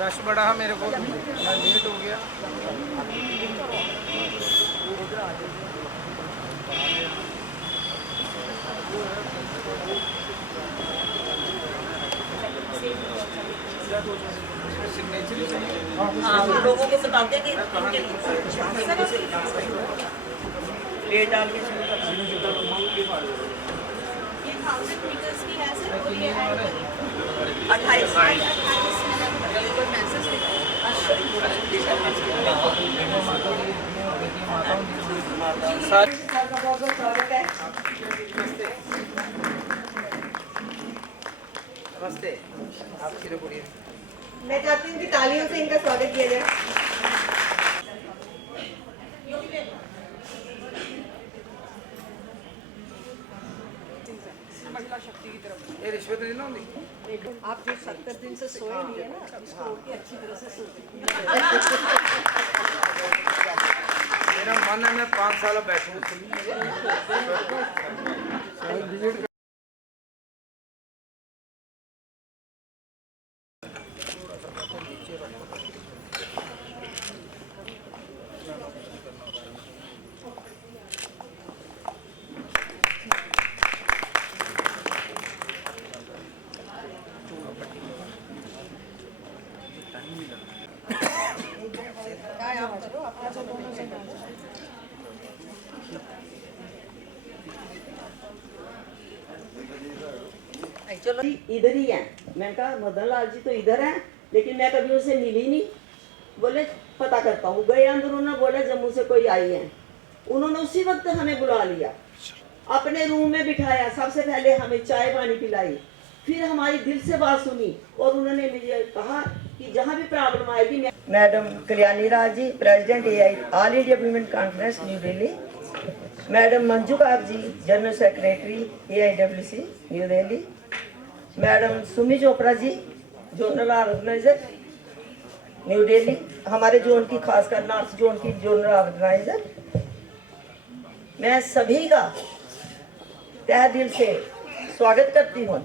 Rush बड़ा है मेरे को, मैं लेट हो गया। सिग्नेचर चाहिए। हाँ, लोगों को बताते हैं कि डेट डाल के शुरू करना। ये 1000 मीटर्स की है सर, और ये ऐड करें 28 कोई मैसेज सर नमस्ते, आप सिर्फ बोलिए। मैं चाहती हूँ कि तालियों से इनका स्वागत किया जाए। ये रिश्वत नहीं ना होती। आप जो 70 दिन से सोए नहीं है ना, इसको रोटी अच्छी तरह से सो मेरा मन है मैं 5 साल बैठूं। चलो इधर ही है। मैं कहा मदन लाल जी तो इधर हैं, लेकिन मैं कभी उनसे मिली नहीं। बोले पता करता हूँ। गए अंदर, उन्होंने बोला जम्मू से कोई आई है। उन्होंने उसी वक्त हमें बुला लिया, अपने रूम में बिठाया। सबसे पहले हमें चाय पानी पिलाई, फिर हमारी दिल से बात सुनी और उन्होंने मुझे कहा कि जहाँ भी प्रॉब्लम आएगी। Madam Kalyani Raj ji, president all India women conference new Delhi. Madam Manju Kak ji, general secretary AIWC new Delhi. Madam Sumi Chopra ji, zonal organiser new Delhi, हमारे जोन की खासकर नॉर्थ जोन की जोनल ऑर्गेनाइजर। मैं सभी का तहे दिल से स्वागत करती हूँ,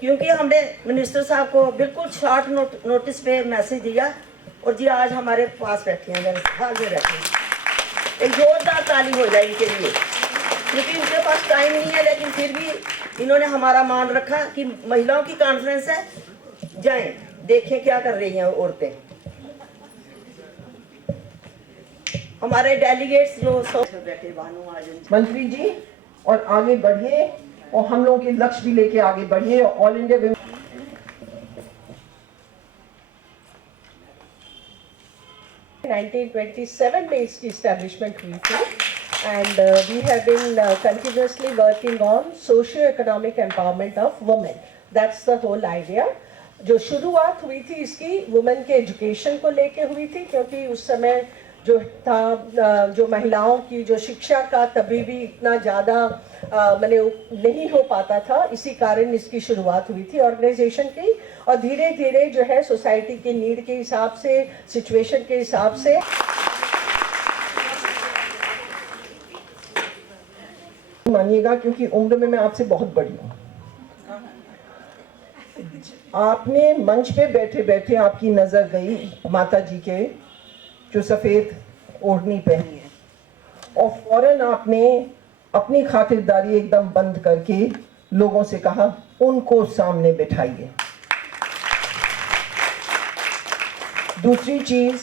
क्योंकि हमने मिनिस्टर साहब को बिल्कुल शॉर्ट नोटिस पे मैसेज दिया और जी आज हमारे पास बैठे हैं, मेरे हाथ में बैठे हैं। एक जोरदार ताली हो जाए इनके लिए, क्योंकि उनके पास टाइम नहीं है, लेकिन फिर भी इन्होंने हमारा मान रखा कि महिलाओं की कॉन्फ्रेंस है, जाएं देखें क्या कर रही हैं औरतें। हमारे डेलीगेट्स जो बैठे मंत्री जी, और आगे बढ़िए और हम लोगों के लक्ष्य भी लेके आगे बढ़िए। ऑल इंडिया 1927 में इसकी इस्टेब्लिशमेंट हुई थी and we have been continuously working on socio economic empowerment of women. That's the whole idea. जो शुरुआत हुई थी इसकी वुमेन के एजुकेशन को लेके हुई थी, क्योंकि उस समय जो था जो महिलाओं की जो शिक्षा का तभी भी इतना ज़्यादा मैंने नहीं हो पाता था, इसी कारण इसकी शुरुआत हुई थी ऑर्गेनाइजेशन की। और धीरे धीरे जो है सोसाइटी की नीड के हिसाब से, सिचुएशन के हिसाब से मानिएगा, क्योंकि उम्र में मैं आपसे बहुत बड़ी हूँ। आपने मंच पे बैठे बैठे आपकी नजर गई माता जी के जो सफेद ओढ़नी पहनी है, और फौरन आपने अपनी खातिरदारी एकदम बंद करके लोगों से कहा उनको सामने बिठाइए। दूसरी चीज,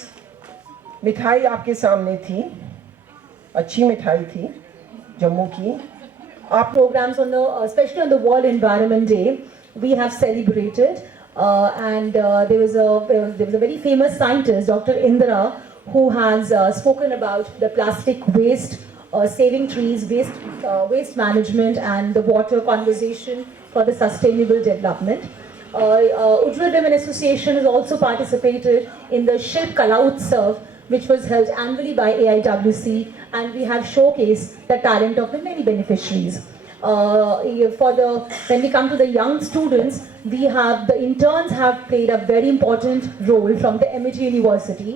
मिठाई आपके सामने थी, अच्छी मिठाई थी जम्मू की। आप programs on the especially on the World Environment Day we have celebrated and there was a very famous scientist, Dr. Indra, who has spoken about the plastic waste, saving trees, waste management and the water conservation for the sustainable development. Ujjwal Women Association has also participated in the Shilp Kala Utsav, which was held annually by AIWC, and we have showcased the talent of the many beneficiaries. When we come to the young students, the interns have played a very important role from the MIT University.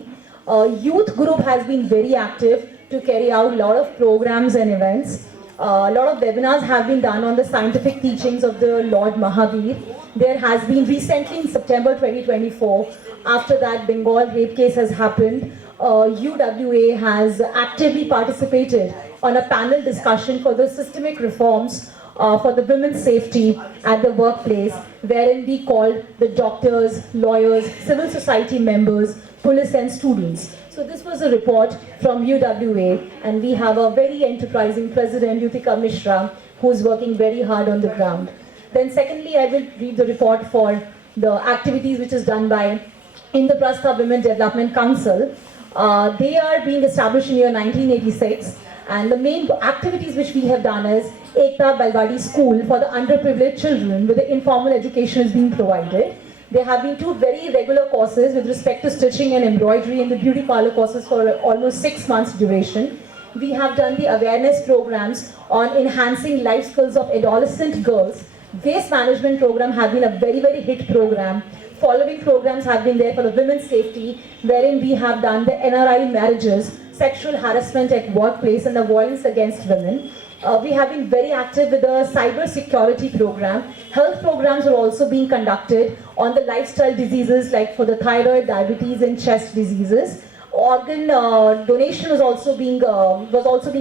Youth group has been very active to carry out a lot of programs and events. A lot of webinars have been done on the scientific teachings of the Lord Mahavir. There has been recently in September 2024, after that Bengal rape case has happened, UWA has actively participated on a panel discussion for the systemic reforms for the women's safety at the workplace, wherein we called the doctors, lawyers, civil society members, police and students. So this was a report from UWA, and we have a very enterprising president, Yutika Mishra, who is working very hard on the ground. Then secondly, I will read the report for the activities which is done by Indraprastha Women Development Council. They are being established in year 1986, and the main activities which we have done is Ekta Balwadi School for the underprivileged children, where the informal education is being provided. There have been 2 very regular courses with respect to stitching and embroidery and the beauty parlor courses for almost 6 months duration. We have done the awareness programs on enhancing life skills of adolescent girls. Waste management program have been a very, very hit program. Following programs have been there for the women's safety, wherein we have done the NRI marriages, sexual harassment at workplace and the violence against women. We have been very active with the cyber security program. Health programs are also being conducted on the lifestyle diseases like for the thyroid, diabetes and chest diseases. Organ donation was also being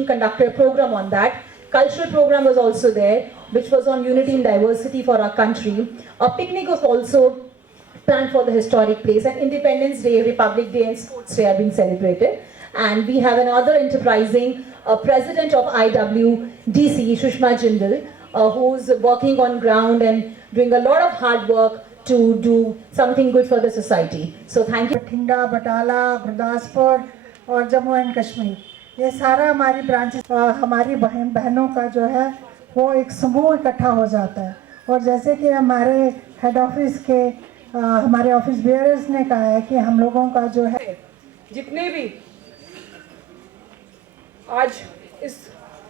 conducted, a program on that. Cultural program was also there, which was on unity and diversity for our country. A picnic was also planned for the historic place, and Independence Day, Republic Day and Sports Day are being celebrated. And we have another enterprising president of IWDC, Sushma Jindal, who's working on ground and doing a lot of hard work to do something good for the society. So thank you. Bathinda, Batala, Gurdaspur और Jammu and Kashmir, ये सारा हमारी branches, हमारी बहनों का जो है वो एक समूह इकट्ठा हो जाता है। और जैसे कि हमारे हेड ऑफिस के हमारे ऑफिस बेयरर्स ने कहा है कि हम लोगों का जो है, जितने भी आज इस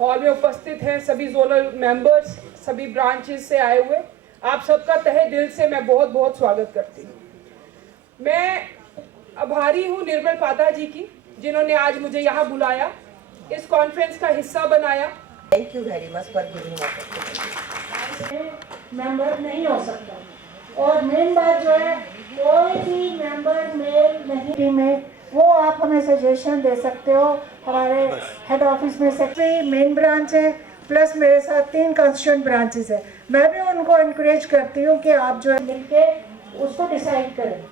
हॉल में उपस्थित हैं, सभी जोनल मेंबर्स, सभी ब्रांचेस से आए हुए, आप सबका तहे दिल से मैं बहुत बहुत स्वागत करती हूँ। मैं आभारी हूँ निर्मल पाता जी की, जिन्होंने आज मुझे यहाँ बुलाया, इस कॉन्फ्रेंस का हिस्सा बनाया। Thank you very much for giving member नहीं हो सकता। और मेन बात जो है, कोई भी मेंबर मेल नहीं में, वो आप हमें सजेशन दे सकते हो। हमारे हेड ऑफिस में सेक्रेटरी मेन ब्रांच है, प्लस मेरे साथ 3 कॉन्स्टिट्यूएंट ब्रांचेस है। मैं भी उनको इनकरेज करती हूँ कि आप जो है मिलके उसको डिसाइड करें।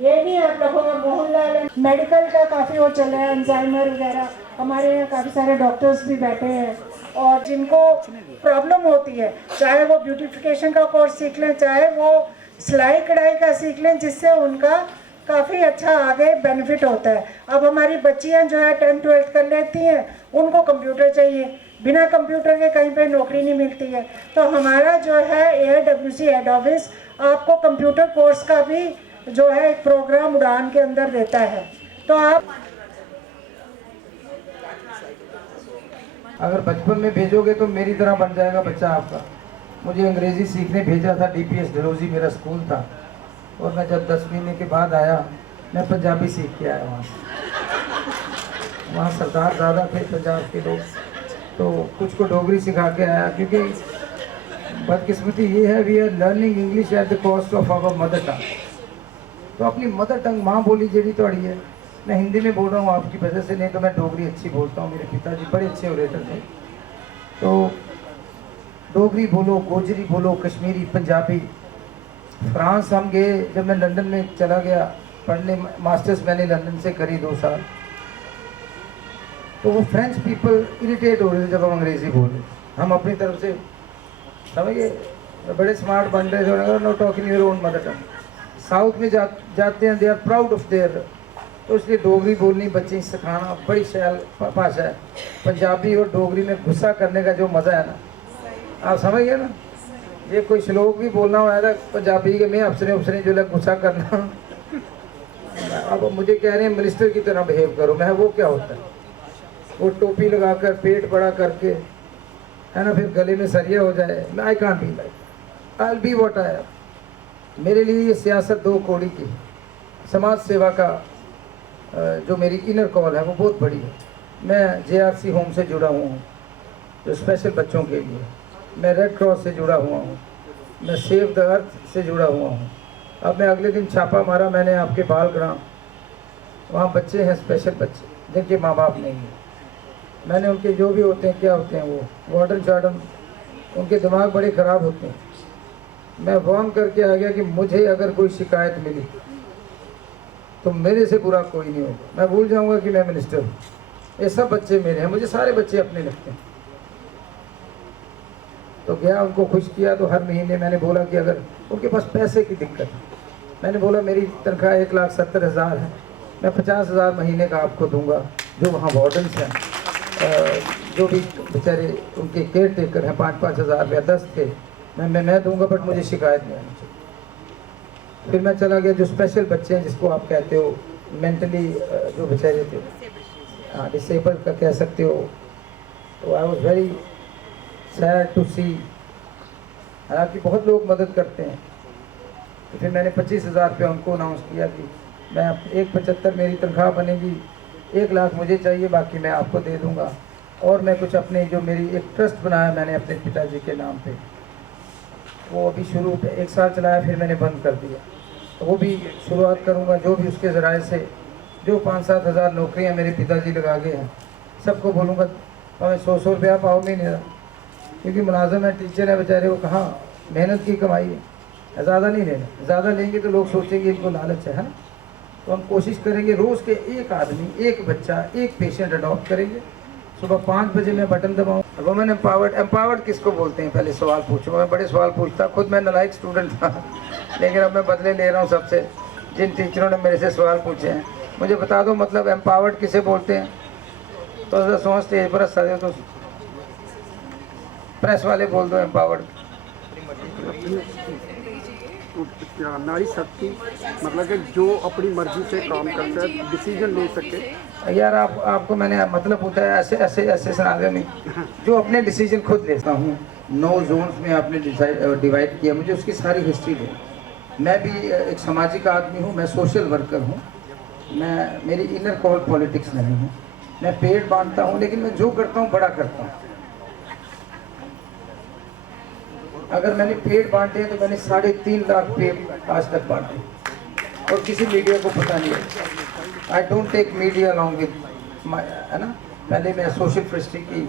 ये नहीं आप लोगों का मोहनलाल मेडिकल का काफ़ी वो चल रहा है, अल्जाइमर वगैरह, हमारे यहाँ काफ़ी सारे डॉक्टर्स भी बैठे हैं और जिनको प्रॉब्लम होती है, चाहे वो ब्यूटिफिकेशन का कोर्स सीख लें, चाहे वो सिलाई कढ़ाई का सीख लें, जिससे उनका काफ़ी अच्छा आगे बेनिफिट होता है। अब हमारी बच्चियां जो है 10th 12th कर लेती हैं, उनको कंप्यूटर चाहिए, बिना कंप्यूटर के कहीं पे नौकरी नहीं मिलती है। तो हमारा जो है AIWC हेड ऑफिस आपको कंप्यूटर कोर्स का भी जो है एक प्रोग्राम उड़ान के अंदर देता है। तो आप अगर बचपन में भेजोगे तो मेरी तरह बन जाएगा बच्चा आपका। मुझे अंग्रेज़ी सीखने भेजा था, DPS डलोजी मेरा स्कूल था, और मैं जब 10 महीने के बाद आया, मैं पंजाबी सीख के आया वहाँ से। वहाँ सरदार ज़्यादा थे पंजाब के लोग, तो कुछ को डोगरी सिखा के आया, क्योंकि बदकिस्मती ये है, we are learning English at the cost of our mother tongue. तो अपनी मदर टंग माँ बोली जेड़ी थोड़ी है, मैं हिंदी में बोल रहा हूँ आपकी वजह से, नहीं तो मैं डोगरी अच्छी बोलता हूँ। मेरे पिताजी बड़े अच्छे ओरेटर थे, तो डोगरी बोलो, गोजरी बोलो, कश्मीरी, पंजाबी। फ्रांस हम गए, जब मैं लंदन में चला गया पढ़ने, मास्टर्स मैंने लंदन से करी 2 साल, तो वो फ्रेंच पीपल इरिटेट हो रहे थे जब हम अंग्रेज़ी बोले। हम अपनी तरफ से समझिए बड़े स्मार्ट बन रहे थे, no talking your own mother tongue. South में जाते हैं, they are proud of their, तो इसलिए डोगरी बोलनी बच्चे सिखाना बड़ी शैल भाषा है। पंजाबी और डोगरी में गुस्सा करने का जो मज़ा है ना, आप समझ गए ना। ये कोई श्लोक भी बोलना हुआ था पंजाबी के, मैं अफसरे जो लग गुस्सा करना। अब मुझे कह रहे हैं मिनिस्टर की तरह बिहेव करो, मैं वो क्या होता है, वो टोपी लगाकर पेट बड़ा करके है ना, फिर गले में सरिया हो जाए। I can't be like, I will be what I am. मेरे लिए ये सियासत 2 कौड़ी की, समाज सेवा का जो मेरी इनर कॉल है वो बहुत बड़ी है। मैं JRC होम से जुड़ा हुआ हूँ, जो स्पेशल बच्चों के लिए। मैं रेड क्रॉस से जुड़ा हुआ हूँ, मैं सेव द अर्थ से जुड़ा हुआ हूँ। अब मैं अगले दिन छापा मारा मैंने आपके बालग्राम, वहाँ बच्चे हैं स्पेशल बच्चे जिनके माँ बाप नहीं हैं। मैंने उनके जो भी होते हैं, क्या होते हैं वो वार्डन शार्डन, उनके दिमाग बड़े ख़राब होते हैं। मैं वार्न करके आ गया कि मुझे अगर कोई शिकायत मिली तो मेरे से बुरा कोई नहीं होगा। मैं भूल जाऊंगा कि मैं मिनिस्टर हूँ। ये सब बच्चे मेरे हैं, मुझे सारे बच्चे अपने लगते हैं। तो गया, उनको खुश किया। तो हर महीने मैंने बोला कि अगर उनके पास पैसे की दिक्कत है, मैंने बोला मेरी तनख्वाह 1,70,000 है, मैं 50,000 महीने का आपको दूंगा। जो वहाँ वार्डन्स हैं, जो भी बेचारे उनके केयर टेकर हैं, 5-5 हज़ार रुपया 10 थे, मैं दूंगा, बट मुझे शिकायत नहीं आनी चाहिए। फिर मैं चला गया, जो स्पेशल बच्चे हैं जिसको आप कहते हो मेंटली जो बेचारे थे, हाँ डिसेबल का कह सकते हो। तो I was very sad to see, हालांकि बहुत लोग मदद करते हैं। तो फिर मैंने 25,000 रुपये उनको अनाउंस किया कि मैं 1,75,000 मेरी तनख्वाह बनेगी, 1 लाख मुझे चाहिए, बाकी मैं आपको दे दूंगा। और मैं कुछ अपने जो मेरी एक ट्रस्ट बनाया मैंने अपने पिताजी के नाम पे, वो अभी शुरू 1 साल चलाया, फिर मैंने बंद कर दिया। तो वो भी शुरुआत करूँगा, जो भी उसके ज़राए से जो 5-7 हज़ार नौकरियाँ मेरे पिताजी लगा गए हैं, सबको बोलूँगा हमें 100-100 रुपया पाओ भी नहीं रहा, क्योंकि मुलाजिम है, टीचर है बेचारे, वो कहाँ मेहनत की कमाई है। ज़्यादा नहीं लेना, ज़्यादा लेंगे तो लोग सोचेंगे इनको लालच है ना। तो हम कोशिश करेंगे रोज़ के 1 आदमी, 1 बच्चा, 1 पेशेंट अडॉप्ट करेंगे। सुबह 5 बजे मैं बटन दबाऊँ। वुमेन एम्पावर्ड किसको बोलते हैं, पहले सवाल पूछूँ। मैं बड़े सवाल पूछता, खुद मैं नालायक स्टूडेंट था, लेकिन अब मैं बदले ले रहा हूँ सबसे। जिन टीचरों ने मेरे से सवाल पूछे हैं, मुझे बता दो मतलब एम्पावर्ड किसे बोलते हैं। तो सोचते पर सदे तो प्रेस वाले बोल दो एम्पावर्ड। नारी शक्ति मतलब कि जो अपनी मर्जी से काम करता है, डिसीजन ले सके। यार आपको मैंने मतलब होता है ऐसे सनावे में जो अपने डिसीजन खुद लेता हूँ। 9 जोन्स में आपने डिवाइड किया, मुझे उसकी सारी हिस्ट्री दो। मैं भी एक सामाजिक आदमी हूँ, मैं सोशल वर्कर हूँ, मैं मेरी इनर कॉल पॉलिटिक्स नहीं है। मैं पेड़ बांटता हूँ, लेकिन मैं जो करता हूँ बड़ा करता हूँ। अगर मैंने पेड़ बांटे हैं तो मैंने 3.5 लाख पेड़ आज तक बांटे और किसी मीडिया को पता नहीं है। I don't take media along with my, है ना। पहले मैं सोशल फ्रिस्टी की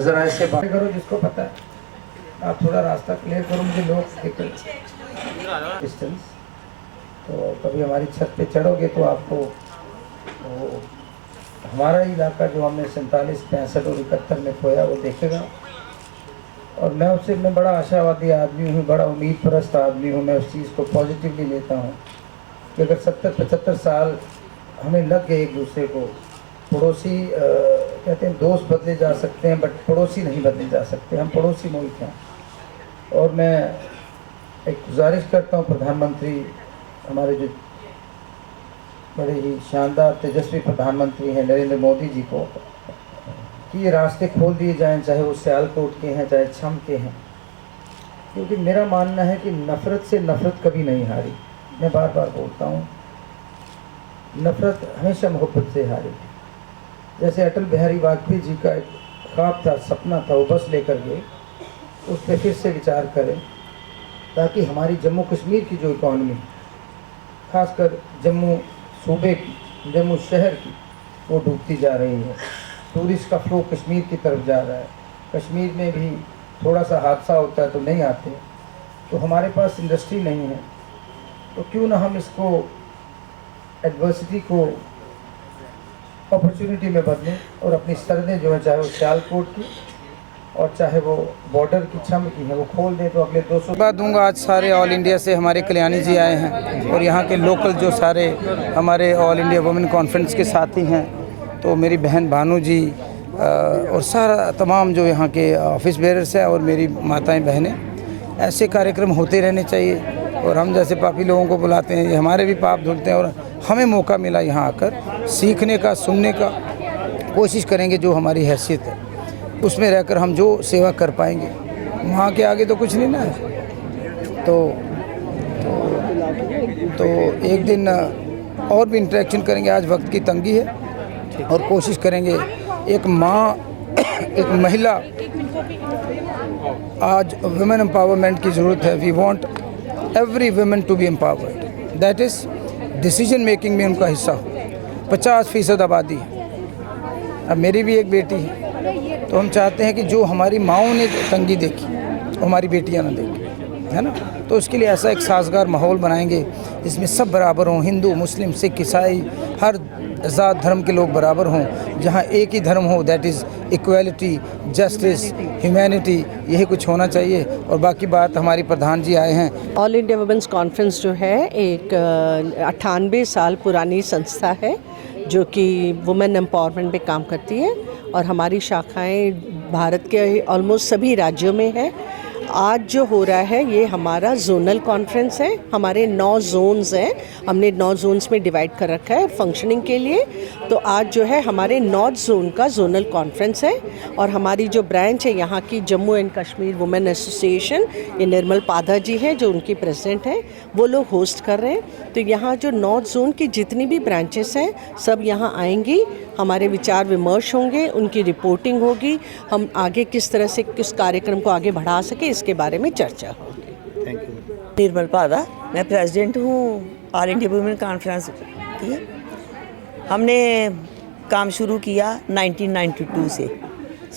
ज़राए से बात करो, जिसको पता है। आप थोड़ा रास्ता क्लियर करो, मुझे लोग डिस्टेंस। तो कभी हमारी छत पे चढ़ोगे तो आपको वो हमारा इलाका जो हमने 47, 65 और 71 में खोया वो देखेगा। और मैं बड़ा आशावादी आदमी हूँ, बड़ा उम्मीद परस्त आदमी हूँ। मैं उस चीज़ को पॉजिटिवली लेता हूँ कि अगर 70-75 साल हमें लग गए एक दूसरे को, पड़ोसी कहते हैं दोस्त बदले जा सकते हैं, बट पड़ोसी नहीं बदले जा सकते। हम पड़ोसी मुल्क हैं। और मैं एक गुजारिश करता हूँ प्रधानमंत्री, हमारे जो बड़े ही शानदार तेजस्वी प्रधानमंत्री हैं नरेंद्र मोदी जी को, कि ये रास्ते खोल दिए जाएं, चाहे वो सियालकोट के हैं चाहे छम के हैं। क्योंकि मेरा मानना है कि नफ़रत से नफ़रत कभी नहीं हारी। मैं बार बार बोलता हूँ, नफ़रत हमेशा मोहब्बत से हारी। जैसे अटल बिहारी वाजपेयी जी का एक ख्वाब था, सपना था, वो बस लेकर गए, उस पर फिर से विचार करें, ताकि हमारी जम्मू कश्मीर की जो इकॉनमी, खासकर जम्मू सूबे की, जम्मू शहर की, वो डूबती जा रही है। टूरिस्ट का फ्लो कश्मीर की तरफ जा रहा है। कश्मीर में भी थोड़ा सा हादसा होता है तो नहीं आते। तो हमारे पास इंडस्ट्री नहीं है, तो क्यों ना हम इसको एडवर्सिटी को अपॉर्चुनिटी में बदलें और अपनी सरहदें जो है, चाहे वो सियालकोट की और चाहे वो बॉर्डर की छम की है, वो खोल दें। तो अगले 200 बात दूंगा। आज सारे ऑल इंडिया से हमारे कल्याणी जी आए हैं और यहाँ के लोकल जो सारे हमारे ऑल इंडिया वुमेन कॉन्फ्रेंस के साथी हैं, तो मेरी बहन भानु जी और सारा तमाम जो यहाँ के ऑफिस बेयरर्स हैं और मेरी माताएं बहनें, ऐसे कार्यक्रम होते रहने चाहिए। और हम जैसे पापी लोगों को बुलाते हैं, ये हमारे भी पाप धुलते हैं। और हमें मौका मिला यहाँ आकर सीखने का, सुनने का, कोशिश करेंगे जो हमारी हैसियत है उसमें रहकर हम जो सेवा कर पाएंगे। वहाँ के आगे तो कुछ नहीं ना है। तो एक दिन और भी इंटरेक्शन करेंगे। आज वक्त की तंगी है और कोशिश करेंगे। एक माँ एक महिला, आज वुमेन एम्पावरमेंट की ज़रूरत है। We want every women to be empowered, that is decision making में उनका हिस्सा हो। 50% आबादी है। अब मेरी भी एक बेटी है, तो हम चाहते हैं कि जो हमारी माँओं ने तंगी देखी वो हमारी बेटियां ना देखें, है ना। तो उसके लिए ऐसा एक साजगार माहौल बनाएंगे जिसमें सब बराबर हों, हिंदू, मुस्लिम, सिख, ईसाई, हर ज़ात धर्म के लोग बराबर हों। जहाँ एक ही धर्म हो, that is equality, justice, humanity, यही कुछ होना चाहिए। और बाकी बात हमारी प्रधान जी आए हैं। ऑल इंडिया वुमेन्स कॉन्फ्रेंस जो है एक 98 साल पुरानी संस्था है जो कि वुमेन एम्पावरमेंट पे काम करती है और हमारी शाखाएं भारत के ऑलमोस्ट सभी राज्यों में है। आज जो हो रहा है ये हमारा जोनल कॉन्फ्रेंस है। हमारे 9 जोन्स हैं, हमने 9 जोन्स में डिवाइड कर रखा है फंक्शनिंग के लिए। तो आज जो है हमारे नॉर्थ जोन का जोनल कॉन्फ्रेंस है और हमारी जो ब्रांच है यहाँ की Jammu and Kashmir women association, ये निर्मल पाधा जी हैं जो उनकी प्रेसिडेंट हैं, वो लोग होस्ट कर रहे हैं। तो यहाँ जो नॉर्थ जोन की जितनी भी ब्रांचेस हैं सब यहाँ आएंगी, हमारे विचार विमर्श होंगे, उनकी रिपोर्टिंग होगी, हम आगे किस तरह से किस कार्यक्रम को आगे बढ़ा सके इसके बारे में चर्चा होगी। Thank you. निर्मल पादा, मैं प्रेसिडेंट हूँ ऑल इंडिया वुमेन कॉन्फ्रेंस की। हमने काम शुरू किया 1992 से,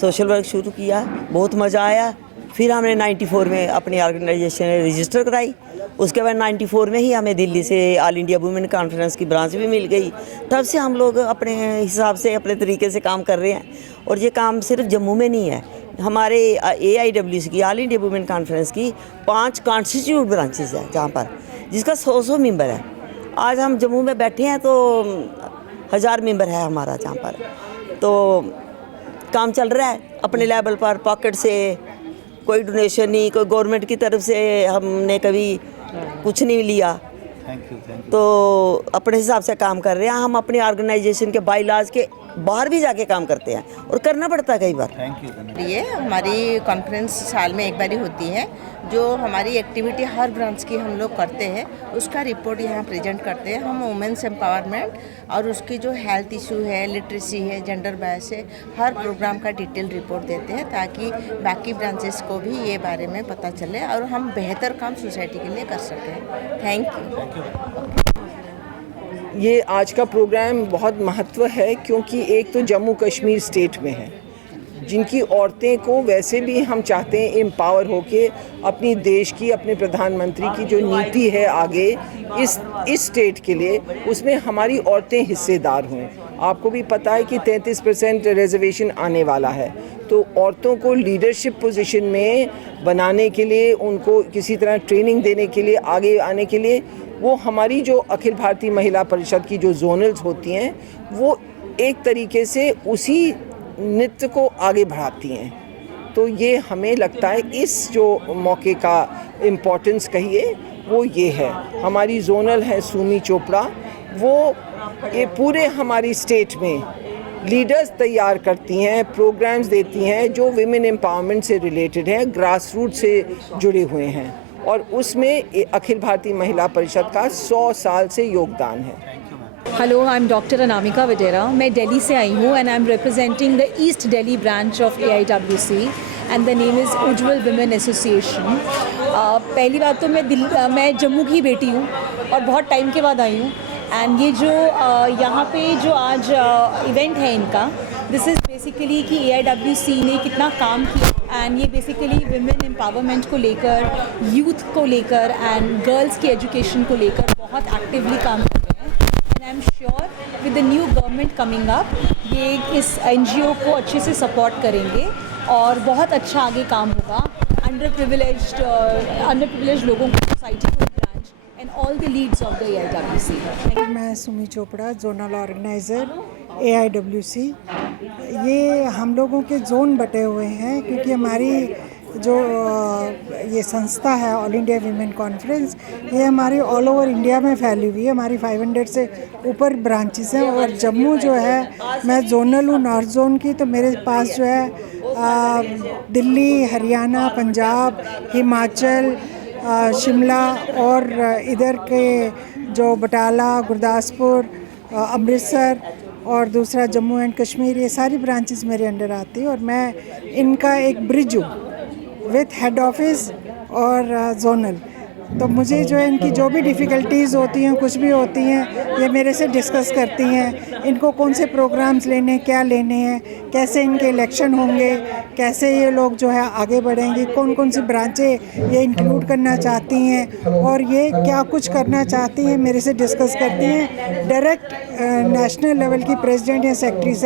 सोशल वर्क शुरू किया, बहुत मज़ा आया। फिर हमने 94 में अपनी ऑर्गेनाइजेशन रजिस्टर कराई। उसके बाद 94 में ही हमें दिल्ली से ऑल इंडिया वुमेन कॉन्फ्रेंस की ब्रांच भी मिल गई। तब से हम लोग अपने हिसाब से अपने तरीके से काम कर रहे हैं। और ये काम सिर्फ जम्मू में नहीं है, हमारे AIWC की ऑल इंडिया वुमेन कॉन्फ्रेंस की 5 कॉन्स्टिट्यूट ब्रांचेस हैं जहाँ पर, जिसका 100 मेंबर है। आज हम जम्मू में बैठे हैं तो 1000 मेंबर है हमारा जहाँ पर। तो काम चल रहा है अपने लेवल पर, पॉकेट से कोई डोनेशन नहीं, कोई गवर्नमेंट की तरफ से हमने कभी कुछ नहीं लिया। तो अपने हिसाब से काम कर रहे हैं। हम अपनी ऑर्गेनाइजेशन के बाईलॉज के बाहर भी जाके काम करते हैं और करना पड़ता है कई बार। ये हमारी कॉन्फ्रेंस साल में एक बार ही होती है। जो हमारी एक्टिविटी हर ब्रांच की हम लोग करते हैं उसका रिपोर्ट यहाँ प्रेजेंट करते हैं हम। वुमेन्स एम्पावरमेंट और उसकी जो हेल्थ इशू है, लिटरेसी है, जेंडर बायस है, हर प्रोग्राम का डिटेल रिपोर्ट देते हैं ताकि बाकी ब्रांचेस को भी ये बारे में पता चले और हम बेहतर काम सोसाइटी के लिए कर सकें। Thank you. ये आज का प्रोग्राम बहुत महत्व है क्योंकि एक तो जम्मू कश्मीर स्टेट में है जिनकी औरतें को वैसे भी हम चाहते हैं एम्पावर होके अपनी देश की, अपने प्रधानमंत्री की जो नीति है आगे इस स्टेट के लिए, उसमें हमारी औरतें हिस्सेदार हों। आपको भी पता है कि 33% रिजर्वेशन आने वाला है, तो औरतों को लीडरशिप पोजीशन में बनाने के लिए, उनको किसी तरह ट्रेनिंग देने के लिए, आगे आने के लिए, वो हमारी जो अखिल भारतीय महिला परिषद की जो जोनल्स होती हैं वो एक तरीके से उसी नृत्य को आगे बढ़ाती हैं। तो ये हमें लगता है इस जो मौके का इम्पोर्टेंस कहिए वो ये है। हमारी जोनल है सुमी चोपड़ा, वो ये पूरे हमारी स्टेट में लीडर्स तैयार करती हैं, प्रोग्राम्स देती हैं जो विमेन एम्पावरमेंट से रिलेटेड हैं, ग्रास रूट से जुड़े हुए हैं और उसमें अखिल भारतीय महिला परिषद का 100 साल से योगदान है। Hello, I'm Dr. Anamika Videra. मैं दिल्ली से आई हूँ and I'm representing the East Delhi branch of AIWC and the name is Ujjwal Women Association. पहली बात तो मैं जम्मू की बेटी हूँ और बहुत टाइम के बाद आई हूँ एंड ये जो यहाँ पे जो आज इवेंट है इनका, दिस इज़ बेसिकली कि AIWC ने कितना काम किया एंड ये बेसिकली विमेन एम्पावरमेंट को लेकर, यूथ को लेकर एंड गर्ल्स की एजुकेशन को लेकर बहुत एक्टिवली काम कर रहे हैं। I am sure with the new government coming up ये इस NGO को अच्छे से सपोर्ट करेंगे और बहुत अच्छा आगे काम होगा। अंडर प्रिविलेज्ड लोगों को, सोसाइटी को, branch and all the leads of the AIWC। मैं Sumi Chopra, zonal organiser AIWC। ये हम लोगों के जोन बटे हुए हैं क्योंकि हमारी जो ये संस्था है ऑल इंडिया वीमेन कॉन्फ्रेंस, ये हमारी ऑल ओवर इंडिया में फैली हुई है। हमारी 500 से ऊपर ब्रांचेस हैं और जम्मू जो है, मैं जोनल हूँ नॉर्थ जोन की, तो मेरे पास जो है दिल्ली, हरियाणा, पंजाब, हिमाचल, शिमला और इधर के जो बटाला, गुरदासपुर, अमृतसर और दूसरा जम्मू एंड कश्मीर, ये सारी ब्रांचेस मेरे अंडर आती है और मैं इनका एक ब्रिज हूँ विथ हेड ऑफिस और जोनल। तो मुझे जो है इनकी जो भी डिफ़िकल्टीज़ होती हैं, कुछ भी होती हैं, ये मेरे से डिस्कस करती हैं। इनको कौन से प्रोग्राम्स लेने हैं, क्या लेने हैं, कैसे इनके इलेक्शन होंगे, कैसे ये लोग जो है आगे बढ़ेंगे, कौन कौन सी ब्रांचें ये इंक्लूड करना चाहती हैं और ये क्या कुछ करना चाहती हैं, मेरे से डिस्कस करती हैं डायरेक्ट नेशनल लेवल की प्रेसिडेंट या सेक्रेटरी से।